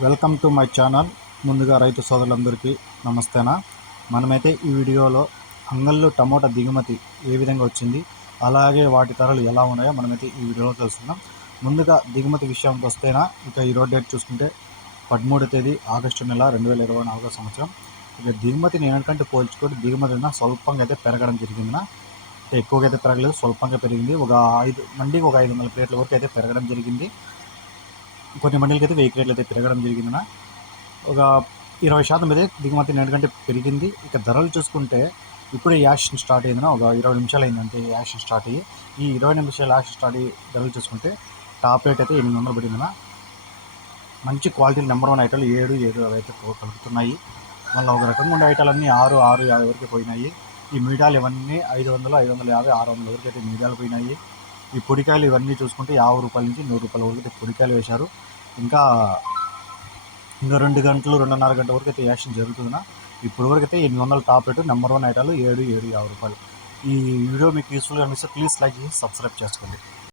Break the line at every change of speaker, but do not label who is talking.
Welcome to my channel. ముందుగా రైతు సోదరులందరికీ నమస్తేనా? మనమైతే ఈ వీడియోలో అంగళ్ళు టమోటా దిగుమతి ఏ విధంగా వచ్చింది అలాగే వాటి ధరలు ఎలా ఉన్నాయో మనమైతే ఈ వీడియోలో తెలుసుకుందాం. ముందుగా దిగుమతి విషయానికి వస్తేనా ఇక ఈరోజు డేట్ చూసుకుంటే పదమూడో తేదీ ఆగస్టు నెల రెండు వేల ఇరవై నాలుగో సంవత్సరం. ఇక దిగుమతి ఏంటంటే పోల్చుకుంటే దిగుమతి స్వల్పంగా అయితే పెరగడం జరిగిందినా. ఎక్కువగా అయితే పెరగలేదు స్వల్పంగా పెరిగింది. ఒక ఐదు మండికి ఒక ఐదు వందల ప్లేట్ల వరకు అయితే పెరగడం జరిగింది. కొన్ని మండలికి అయితే వెయ్యి రేట్లు అయితే పెరగడం జరిగింది ఒక ఇరవై శాతం అయితే దిగుమతి ఎందుకంటే పెరిగింది. ఇక ధరలు చూసుకుంటే ఇప్పుడే యాక్షన్ స్టార్ట్ అయిందిన ఒక ఇరవై నిమిషాలు అయింది అంతే యాక్షన్ స్టార్ట్ అయ్యి. ఈ ఇరవై నిమిషాలు యాక్షన్ స్టార్ట్ అయ్యి ధరలు చూసుకుంటే టాప్ రేట్ అయితే ఎనిమిది వందలు పడిందిన మంచి క్వాలిటీ నెంబర్ వన్ ఐటాలు ఏడు ఏడు అవి అయితే కలుగుతున్నాయి కలుపుతున్నాయి. మళ్ళీ ఒక రకంగా ఉండే ఐటాలన్నీ ఆరు ఆరు యాభై వరకు పోయినాయి. ఈ మీడియాలు ఇవన్నీ ఐదు వందలు ఐదు వందల యాభై ఆరు వందల వరకు అయితే మీడియాలు పోయినాయి. ఈ పొడికాయలు ఇవన్నీ చూసుకుంటే యాభై రూపాయల నుంచి నూరు రూపాయల వరకు అయితే పొడికాయలు వేశారు. ఇంకా ఇంకా రెండు గంటలు రెండున్నర గంటల వరకు అయితే యాక్షన్ జరుగుతుందినా. ఇప్పుడు వరకు అయితే ఎనిమిది వందల టాప్ రేటు నెంబర్ వన్ ఐటాలు ఏడు ఏడు యాభై రూపాయలు. ఈ వీడియో మీకు యూస్ఫుల్గా అనిపిస్తే ప్లీజ్ లైక్ చేసి సబ్స్క్రైబ్ చేసుకోండి.